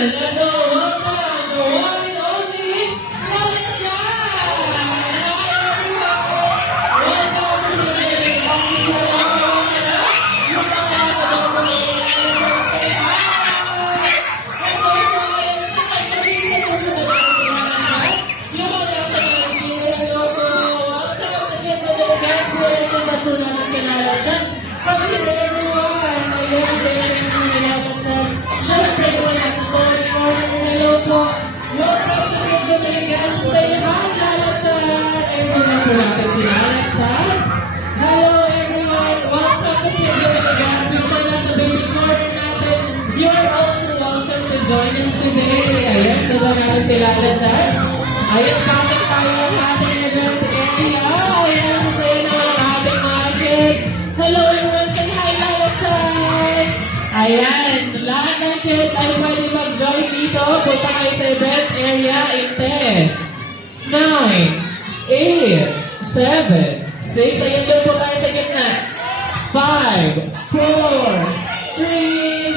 Let's go, welcome the one and only Lala Chan! Welcome to the Hello everyone! Welcome to the Gas. Before nasa baby corner natin, you're also welcome to join us today. Ayan, sabay natin si Lala Chan. Ayan, pasok tayo ang ating event area. Ayan, masaya na ang ating mga kids. Hello everyone! Say hi, Lala Chan! Ayan, lahat ng kids ay pwede mag-join dito. Punta kayo sa event area in 10, 9, 8, 7, 6, ayan doon po tayo sa gitna. 5, 4, 3,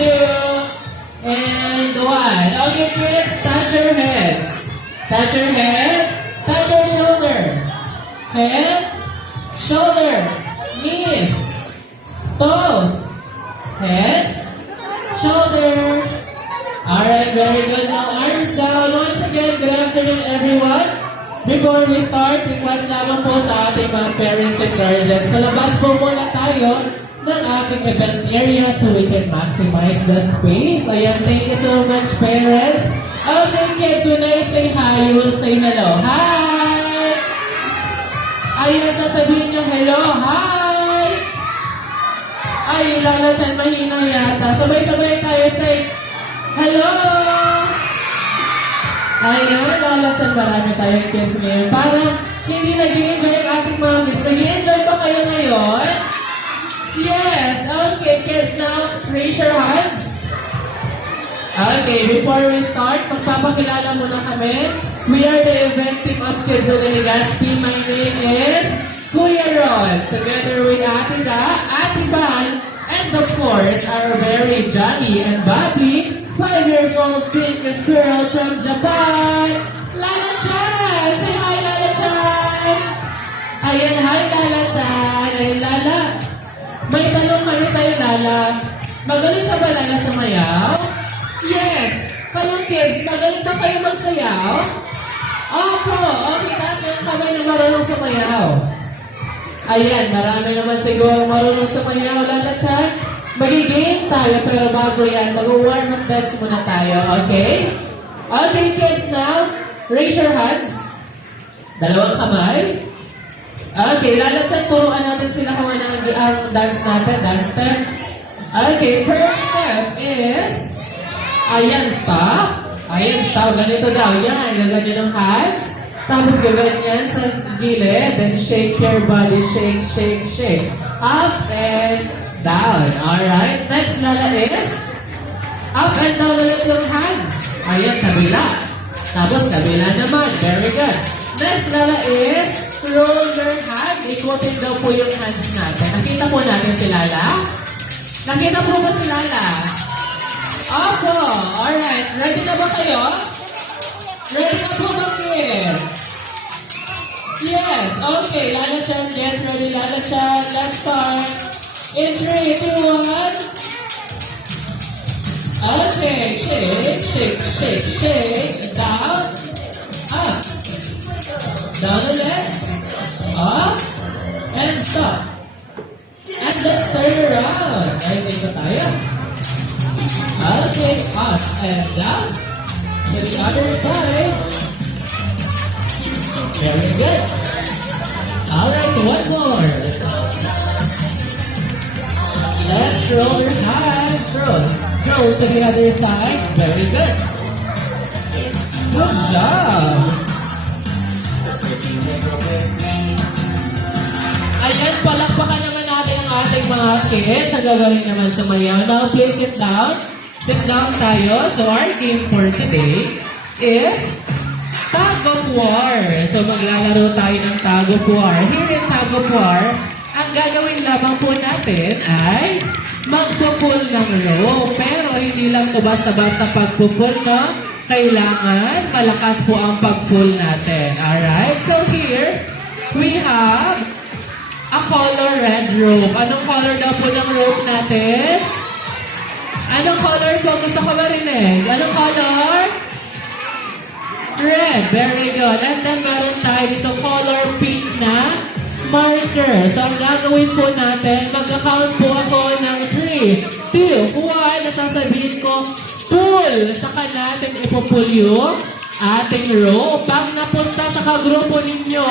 2, and 1. Okay kids, touch your head. Touch your head. Touch your shoulder. Head, shoulder, knees, toes, head, shoulder. Alright, very good. Now arms down. Once again, good afternoon everyone. Before we start, request lamang po sa ating mga parents and guardians. Sa labas po muna tayo ng ating event area so we can maximize the space. Ayan, thank you so much, parents. Okay, kids, when I say hi, you will say hello. Hi! Ayan, sasabihin nyo hello. Hi! Ay, Lala Chan, mahina yata. Sabay-sabay tayo say hello! Ayan, Lala Chan, marami tayong kids ngayon. Para hindi nag-i-enjoy ang ating mga kids. Nag-i-enjoy ba kayo ngayon? Yes! Okay, kids, now raise your hands. Okay, before we start, magpapakilala muna kami. We are the event team of Kids of Legazpi. My name is Kuya Ron. Together with Ate Da, Ate Ban, and of course, our very jolly and bubbly 5 years old pink squirrel from Japan, Lala Chan! Say hi, Lala Chan! Ayan, hi, Lala Chan! Ayan, Lala. May tanong kami sa'yo, Lala. Magaling ka ba, Lala, sa mayaw? Yes! Kayong kids, magaling ba kayo magsayaw? Opo! Okay, taas yung kamay na marunong sa mayaw. Ayan, marami naman siguro marunong sa mayaw, Lala Chan. Magiging tayo, pero bago yan, mag-warm up dance muna tayo, okay? Okay, kids, now, raise your hands. Dalawang kamay. Okay, Lala Chan, turuan natin sila kung ano ang dance natin, dance step. Okay, first step is, ayan, stop. Ayan, stop. Ganito daw, yan. Lagyan nyo ng hands. Tapos gagawin yan sa gilid. Then shake your body, shake, shake, shake. Up and down. Alright. Next, Lala, is up and down ulit yung hands. Ayan, kabila. Tapos kabila naman. Very good. Next, Lala, is roll your hand. Ikutin daw po yung hands natin. Nakita po natin si Lala? Nakita po ba si Lala? Opo. Alright. Ready na ba kayo? Ready na po ba, kids? Yes. Okay. Lala Chan, get ready. Lala Chan, let's start. In 3, 2, 1. Okay, shake, shake, shake, shake. Down, up. Down ulit. Up. And stop. And let's turn around. Ay, dito tayo. Okay, up and down. To the other side. Very good. Alright, one more. Let's roll your hands. Roll. Roll to the other side. Very good. Good job. Ayan, palakpakan naman natin ang ating mga kids. Ang gagaling naman sa mayaw. Now, please sit down. Sit down tayo. So, our game for today is Tag of War. So, maglalaro tayo ng Tag of War. Here in Tag of War, ang gagawin lamang po natin ay magpo-pull ng rope. Pero hindi hindi lang to basta-basta pagpupul, no? Kailangan malakas po ang pagpull natin. Alright? So here, we have a color red rope. Anong color daw po ng rope natin? Anong color po? Gusto ko marinig. Anong color? Red. Very good. And then meron tayo dito color pink na marker. So ang gagawin po natin, mag-count po ako ng 3, 2, 1. At sasabihin ko, pull. Saka natin ipupull yung ating rope. Pag napunta sa kagrupo ninyo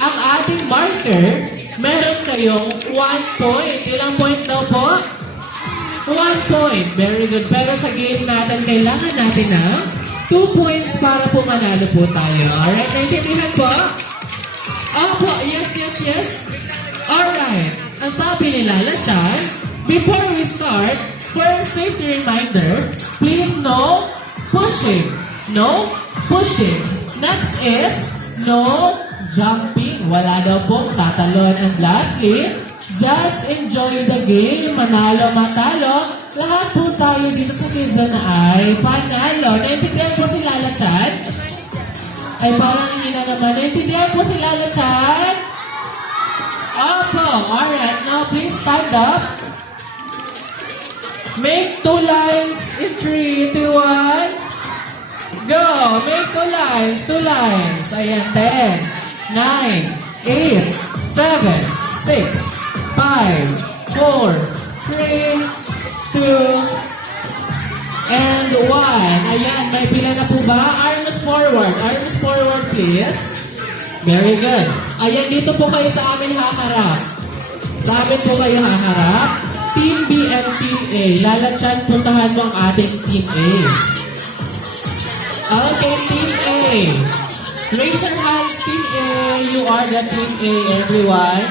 ang ating marker, meron kayong 1 point. Ilang point daw po? 1 point. Very good. Pero sa game natin, kailangan natin ng 2 points para po manalo po tayo. Alright, naintindihan po? Opo, yes, yes, yes. Alright. Ang sabi nila, Lashan, before we start, for safety reminders, please no pushing. No pushing. Next is no jumping. Wala daw pong tatalon. And lastly, just enjoy the game. Manalo, matalo. Lahat po tayo dito sa Kidzon na ay panalo. Naintindihan po si Lala Chan? Ay parang hindi na naman. Naintindihan po si Lala Chan? Opo. Alright. Now please stand up. Make 2 lines in 3, 2, 1. Go. Make 2 lines. 2 lines. Ayan. 10, 9, 8, 7, 6, 5, 4, 3, 2, and 1. Ayan, may pila na po ba? Arms forward. Arms forward, please. Very good. Ayan, dito po kayo sa amin haharap. Sa amin po kayo haharap. Team B and Team A. Lalatsan, puntahan mo ang ating Team A. Okay, Team A. Raise your hands, Team A. You are the Team A, everyone.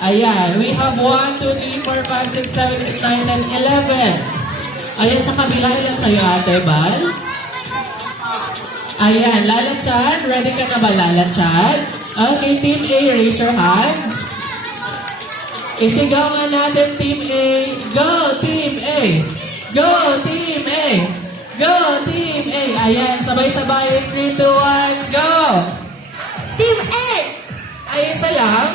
Ayan, we have 1, 2, 3, 4, 5, 6, 7, 8, 9, and 11. Ayan, sa kabila, ilan sa'yo, Ate Bal? Ayan, Lalatsan, ready ka na ba, Lalatsan? Okay, Team A, raise your hands. Isigaw nga natin, Team A. Go, Team A! Go, Team A! Go, Team A! Ayan, sabay-sabay, 3, 2, 1, go! Team A! Ay, isa lang?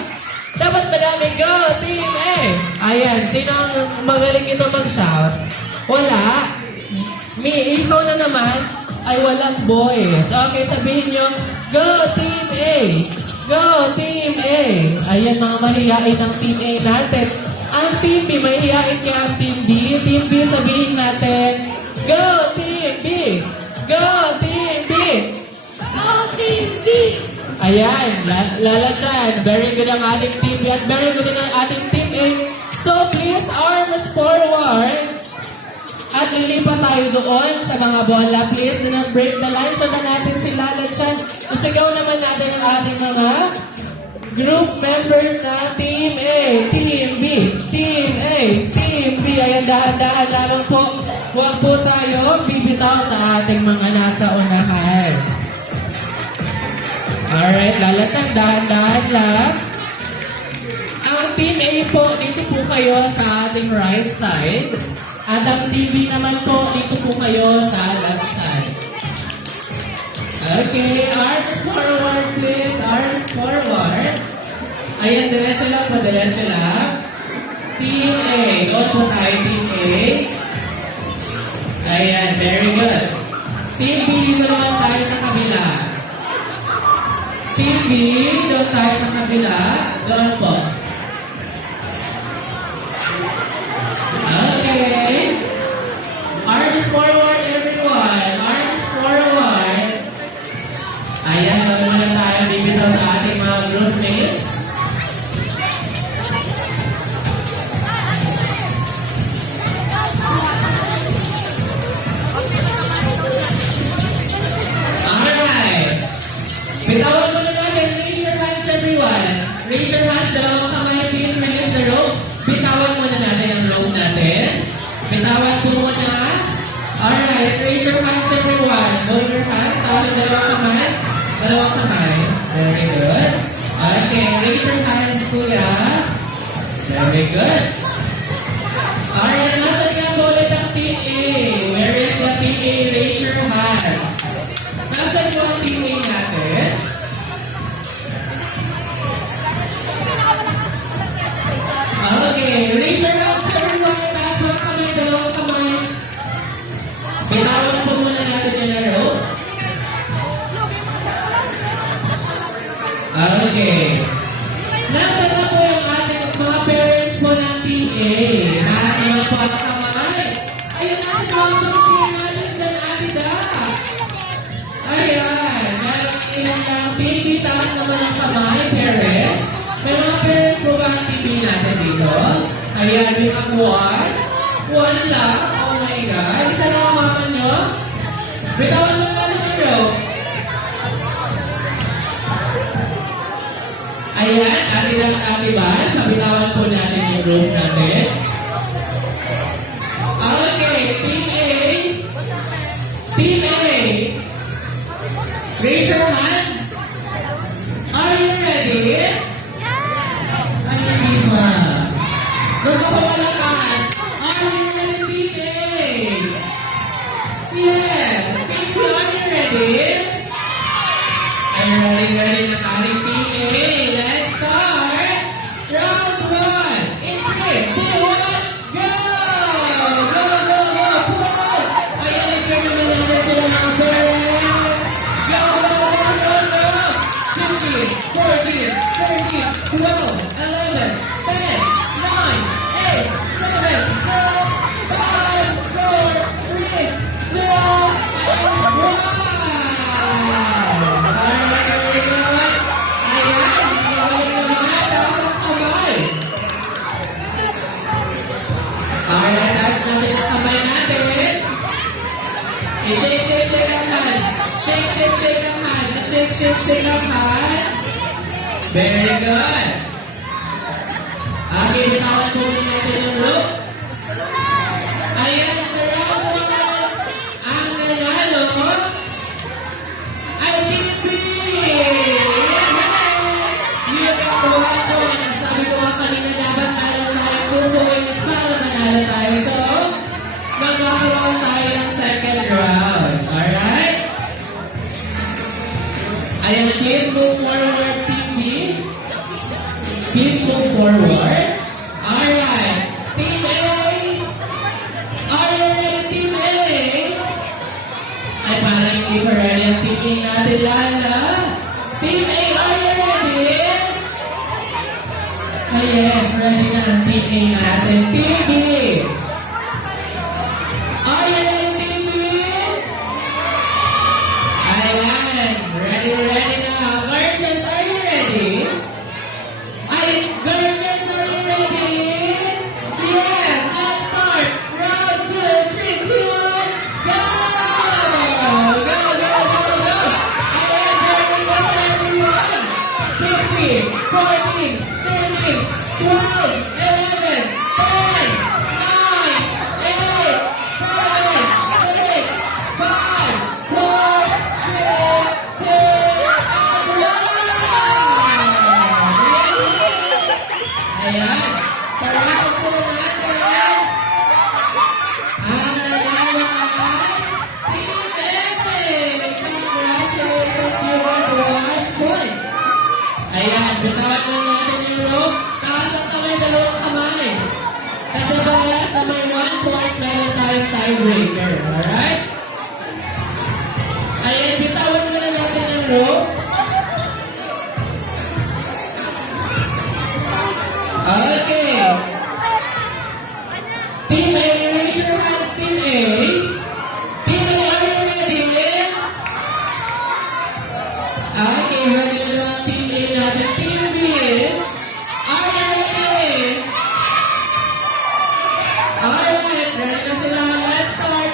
Dapat madami, go, Team A! Ayan, sino ang magaling ito mag-shout? Wala. Ikaw na naman ay walang boys. Okay, sabihin nyo, go, Team A! Go, Team A! Ayan, mga mahihain ng Team A natin. Ang Team B, mahihain niya ang Team B. Team B, sabihin natin, go, Team B! Go, Team B! Go, Team B! Ayan, Lalatsan. Very good ang ating Team B at very good ang ating Team A. So please, arms forward. At lilipat tayo doon sa mga bola. Please, do not break the line. So na natin si Lalatsan. Isigaw naman natin ang ating mga group members na Team A, Team B, Team A, Team B. Ayan, dahan-dahan lamang po. Huwag po tayo bibitaw sa ating mga nasa unahan. Alright, Lalatsan, dahan-dahan lang. Ang Team A po, dito po kayo sa ating right side. At ang TV naman po, dito po kayo sa left side. Okay, arms forward please. Arms forward. Ayan, diretso lang po, diretso lang. Team A. Doon po tayo, Team A. Ayan, very good. Team B, dito naman tayo sa kabila. Team B, doon tayo sa kabila. Doon po. Okay. Arms forward, everyone. Arms forward. Ayan, doon muna tayo dito sa ating mga group mates. Alright. Bitawan muna natin. Raise your hands, everyone. Raise your hands. Dalawang kamay, please release the rope. Bitawan muna natin ang rope natin. Bitawan po muna. Alright, raise your hands everyone. Hold your hands. Tapos yung dalawang kamay. Dalawang kamay. Very good. Okay, raise your hands, kuya. Very good. Alright, nasa nga po ulit ang Team A. raise your hands. Nasaan po ang Team A natin? Okay, raise your hands everyone. Taas mga kamay, dalawang kamay. Bitawan po muna natin yung laro. Okay. Nasaan na po yung ating mga parents po ng Team A? Nakatiwan po ang kamay. Ayun na si mga pag-cheer natin dyan, Adida. Ayan. Meron ilang lang. Team B, taas naman ang kamay, parents. May mga parents po ba ang Team B natin dito? Ayan, may mga one. One lang. Oh my God. Isa lang ang mama nyo. Bitawan mo natin yung row. Ayan, ati lang ati ba? Nabitawan po natin yung room natin. Okay, Team A. Team A. Raise your hands. Are you ready? Ay, hindi ba? Gusto ko malakas. Are you ready, Team A? Yes. Team B, are you ready? Are you ready na ating Team A? Let's start! Round 1! In 3, 2, 1, go! Go, go, go! Pull! Ayan, i-share naman natin sila mga parents! Go, go, go, go, go! 15, 14, 13, 12, 11, 10, 9, 8, 7, 6, 5, 4, 3, 2, 1, Alright, very good! Ayan, ibalik naman, taas ang kamay! Alright, taas natin ang kamay natin. I-shake, shake, shake ang hands. Shake, shake, shake ang hands. Shake, shake, shake ang hands. Very good. Okay, bitawan po muna natin yung look. Ayan, sa round 1, ang nanalo ay Team B! You got 1 point. Sabi ko nga kanina dapat meron tayo 2 points para manalo tayo. So, magkakaroon tayo ng second round. Alright? Ayan, please move forward, Team B. Please move forward. Alright. Team A. Are you ready, Team A? Ay, parang hindi pa ready ang Team A natin, Lala. Team A, are you ready? Ay, yes, ready na ang Team A natin. Team B. Are you ready, Team B? Ayan, ready na. Guardians, are you ready? Ay, Guardians, are you ready? Yes, let's start. Round 2, 3, 2, 1, go! Go, go, go, go! Ayan, very good, everyone. 15, 14, 13, 12, 11, 10, 9, 8, 7, 6, 5, 4, 3, 2, and 1! Ayan, sa round po natin, ang nanalo ay Team A! Congratulations, you got 1 point! Ayan, bitawan mo natin yung rope. Taas ang kamay, dalawang kamay. Kasi parehas na may 1 point, meron tayong tiebreaker. Alright? Ayan, bitawan mo na natin yung rope. Okay. Team A, raise your hands, Team A. Team A, are you ready? Okay, ready na daw ang Team A natin. Team B, are you ready? Alright, ready na sila. Let's start.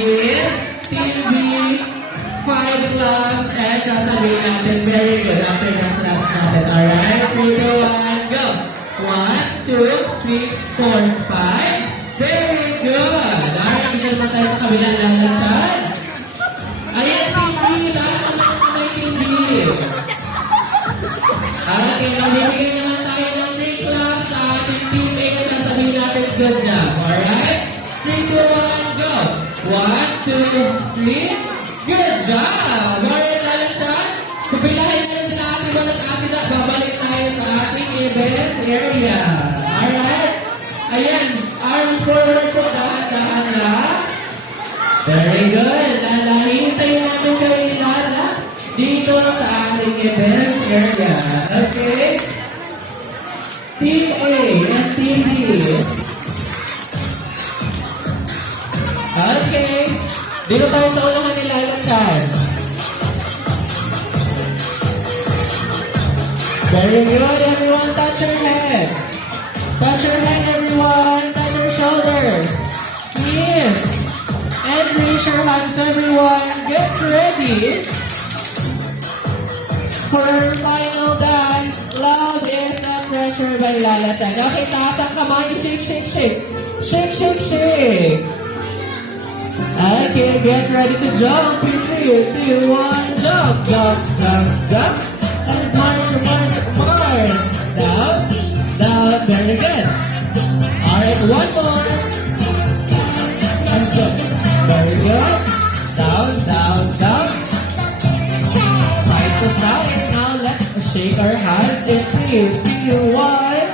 begin. Team B, 5 claps. And sasabihin natin, very good. After the claps natin. Alright? 3, 2, 1, go. 1, 2, 3, 4, 5. Very good. Alright, tignan mo tayo sa kabilang lalasan. Ayan, Team B. Lahat naman ang kamay, Team B. Okay, magbibigay naman tayo ng 3 claps sa ating Team A. Sasabihin natin, good job. Alright? 3, 2, 1, go. 1, 2, 3. Good job! Alright, lalasan. Pupilahin na sila ating walang atin at babalik tayo sa ating event area. Alright? Ayan, arms forward po, dahan-dahan lang. Very good. Hintayin namin kayo Lala dito sa ating event area. Okay? Team A and Team B. Okay. Dito tayo sa unahan ni Lala Chan. Very good, everyone. Touch your head. Touch your head, everyone. Touch your shoulders. Knees. And raise your hands, everyone. Get ready for our final dance. Love is the pressure by Lala Chan. Okay, taas ang kamay. Shake, shake, shake. Shake, shake, shake. Okay, get ready to jump. 3, 2, 1, jump. Jump, jump, jump. And march, march, march. Down, down. Very good. Alright, one more. And jump. Very good. Down, down, down. Side to side. Now let's shake our hands in 3, 2, 1.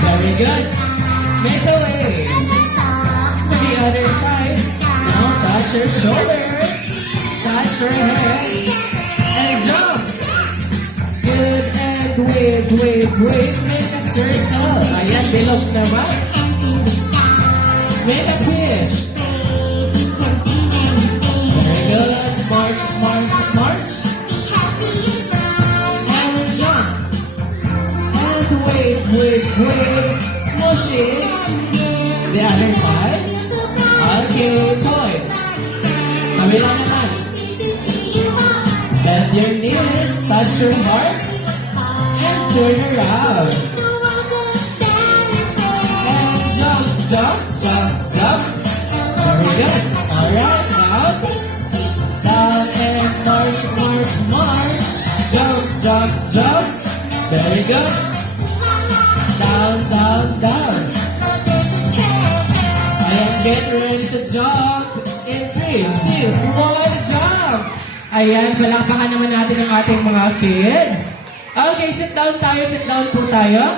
Very good. Make a way. To the other side. Now touch your shoulders. Touch your head. And jump. Good. And wave, wave, wave. Make a circle. Ayan, bilog naman. Make a wish. Very good. March, march, march. And jump. And wave, wave, wave. Push it. The other side. Okay, point. Kabila naman. Bend your knees. Touch your heart. And turn around. And jump, jump, jump, jump. Very good. Alright, now. Down and march, march, march. Jump, jump, jump. Very good. Down, down, down. And get ready to jump. In 3, 2, 1, jump. Ayan, palakpakan naman natin ang ating mga kids. Okay, sit down tayo, sit down po tayo.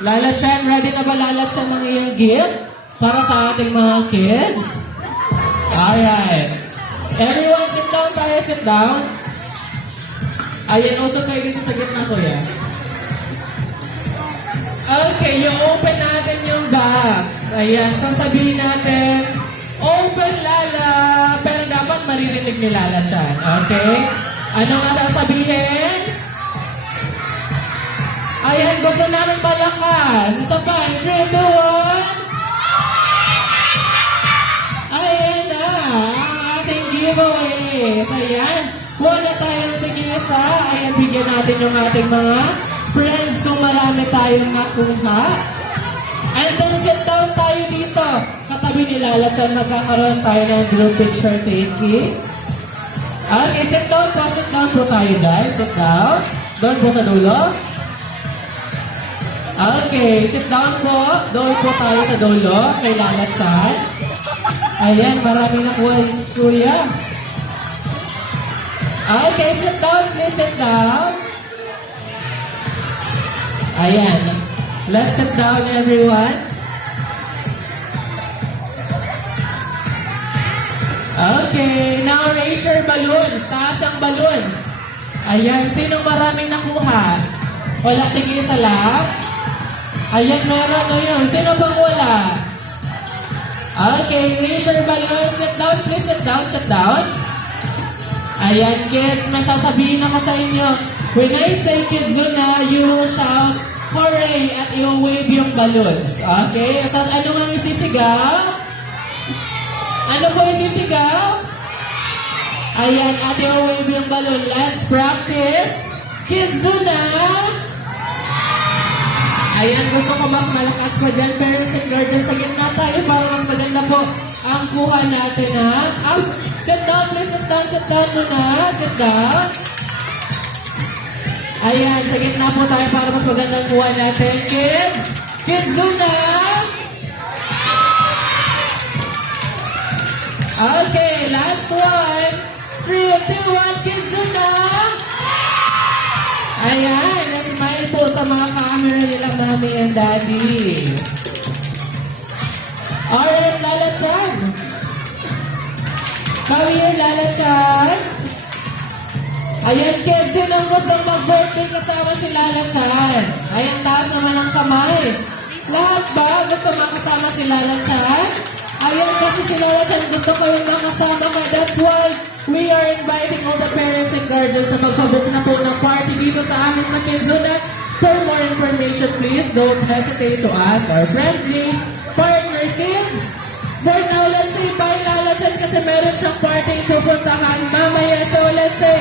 Lala Shen, ready na ba Lala Shen ng iyong gift para sa ating mga kids? Alright. Everyone, sit down tayo, sit down. Ayan, also tayo dito sa gitna ko yan. Okay, yung open natin yung box. Ayan, sasabihin natin, open Lala, pero dapat maririnig ni Lala Chan. Okay? Ano nga sasabihin? Ayan, gusto namin malakas. Isa pa, 3, 2, 1. Ayan na, ang ating giveaway. So, ayan, wala tayong tigisa. Ayan, bigyan natin yung ating mga friends kung marami tayong makuha. And then, sit down tayo dito. Katabi ni Lala Chan, magkakaroon tayo ng group picture taking. Okay, sit down po tayo guys. Sit down. Doon po sa dulo. Okay, sit down po. Doon po tayo sa dulo kay Lala Chan. Ayan, marami na kuya. Okay, sit down. Please sit down. Ayan. Let's sit down, everyone. Okay, now raise your balloons. Taas ang balloons. Ayan, sinong maraming nakuha? Wala tingin sa lap? Ayan, meron o yun. Sino bang wala? Okay, raise your balloons. Sit down, please sit down, sit down. Ayan, kids, may sasabihin ako sa inyo. When I say kids yun na, you will shout, hooray! At i-wave yung balloons. Okay? So, ano nga isisigaw? Ano po yung sisigaw? Ayan, ate wave yung balon. Let's practice. Kizuna. Ayan, gusto ko mas malakas pa dyan. Parents and guardians, sa gitna tayo para mas maganda po ang kuha natin, ha? Sit down, please. Sit down muna. Sit down. Ayan, sa gitna po tayo para mas maganda ang kuha natin. Kids, Kizuna. Okay, last one. 3, 2, 1, Kizuna. Ayan, smile po sa mga camera nila, mami and daddy. Alright, Lala Chan. Come here, Lala Chan. Ayan, kids, sino ang gustong mag-birthday kasama si Lala Chan? Ayan, taas naman ang kamay. Lahat ba gusto makasama si Lala Chan? Ayan, kasi si Lala Chan gusto kayong makasama ka. That's why we are inviting all the parents and guardians na magpabook na po ng party dito sa amin sa Kizuna. For more information, please don't hesitate to ask our friendly partner kids. For now, let's say bye Lala Chan kasi meron siyang party pupuntahan mamaya. So let's say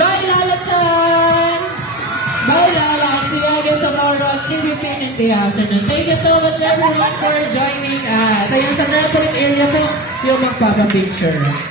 bye Lala Chan! Bye Lala! And see you again tomorrow at 3:15 in the afternoon. Thank you so much everyone for joining us. Ayun sa Trampoline area po yung magpapapicture.